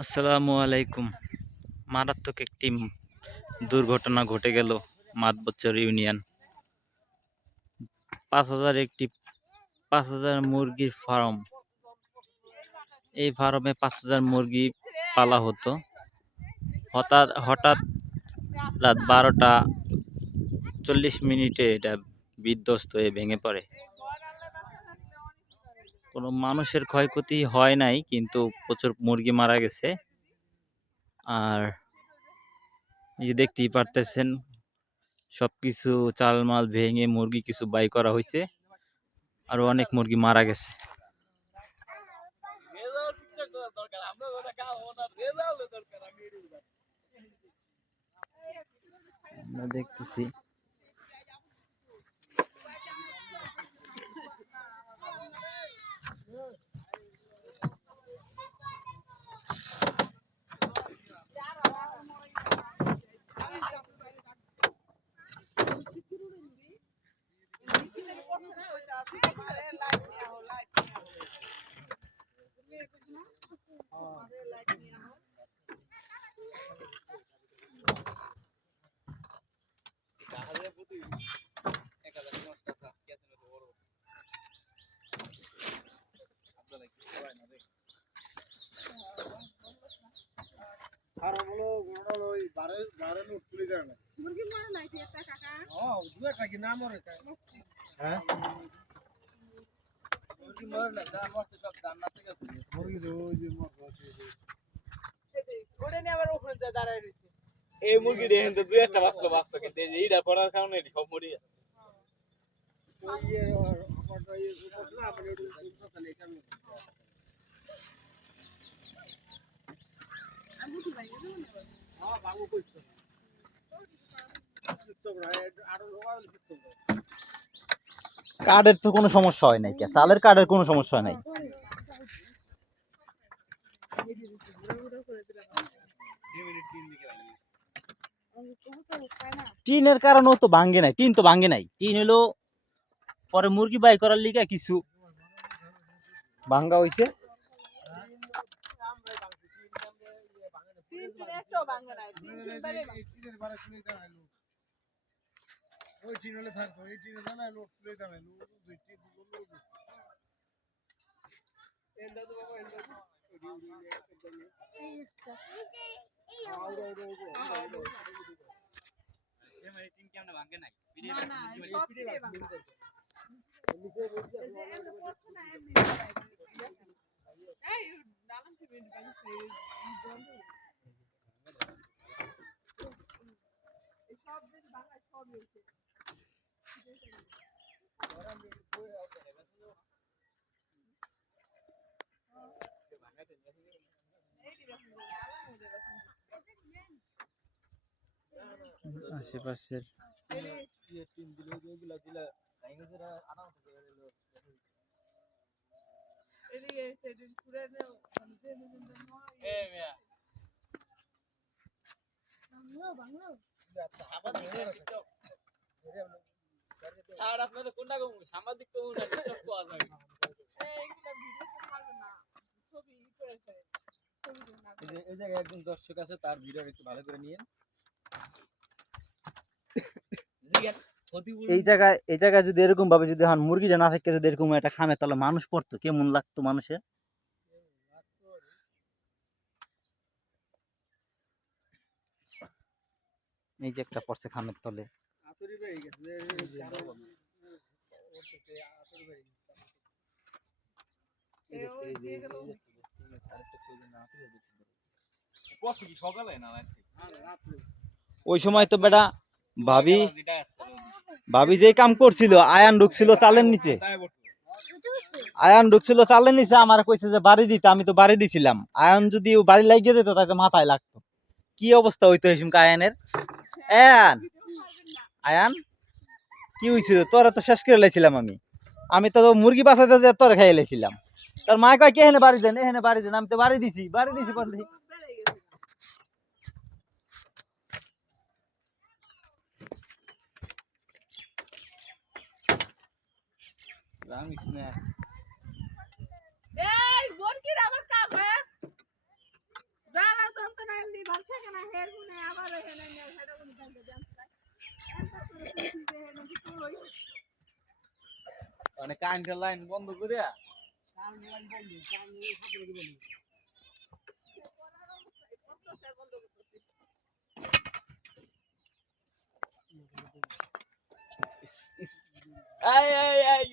আসসালামু আলাইকুম। মারাত্মক একটি দুর্ঘটনা ঘটে গেল মাদবচ্চর ইউনিয়ন। ৫,০০০ মুরগির ফার্ম। এই ফার্মে ৫,০০০ মুরগি পালা হতো। হঠাৎ হঠাৎ রাত ১২টা ৪০ মিনিটে এটা বিধ্বস্ত হয়ে ভেঙে পড়ে। কোনো মানুষের ক্ষয়ক্ষতি হয় নাই, কিন্তু প্রচুর মুরগি মারা গেছে। আর এই যে দেখতেই পারতেছেন, সবকিছু চালমাল ভেঙে মুরগি কিছু বাই করা হয়েছে, আরো অনেক মুরগি মারা গেছে। আমরা দেখতেছি এই মুরগিটা কিন্তু দুই একটা বাঁচলো কিন্তু এইটা পড়ার কারণে সব মরি কার্ডের তো কোনো সমস্যা হয় নাই, চালের কার্ডের কোনো সমস্যা হয় নাই। টিনের কারণেও তো ভাঙ্গে নাই, টিন তো ভাঙ্গে নাই। টিন হলো পরে মুরগি বাই করার লিগে কিছু ভাঙ্গা হইছে। আশেপাশের একজন দর্শক আছে, তার ভিডিও একটু ভালো করে নিয়ে এই জায়গায় যদি এরকম ভাবে যদি মুরগিটা না থাকে, যদি এরকম একটা খামে, তাহলে মানুষ পড়তো কেমন লাগতো মানুষের। এই যে একটা পড়ছে খামের তলে। ওই সময় তো বেটা ভাবি যে কাম করছিল, আয়ান ঢুকছিল চালের নিচে। আমার কইছে যে বাড়ি দিতে, আমি তো বাড়ি দিছিলাম। আয়ান যদি বাড়ি লাগিয়ে দিত, তাকে মাথায় লাগতো। কি অবস্থা হইতো এই সময় আয়ানের। আয়ান কি হয়েছিল, তোরা তো শেষ করে লাইছিলাম। আমি তো মুরগি বাঁচাতে যে তোরা খাইয়ে লাইছিলাম। তোর মা কয় কে এখানে বাড়ি দেন, এখানে বাড়ি দেন। আমি তো বাড়ি দিছি বললি। মানে কারেন্টের লাইন বন্ধ করিয়া আয় আয় আয়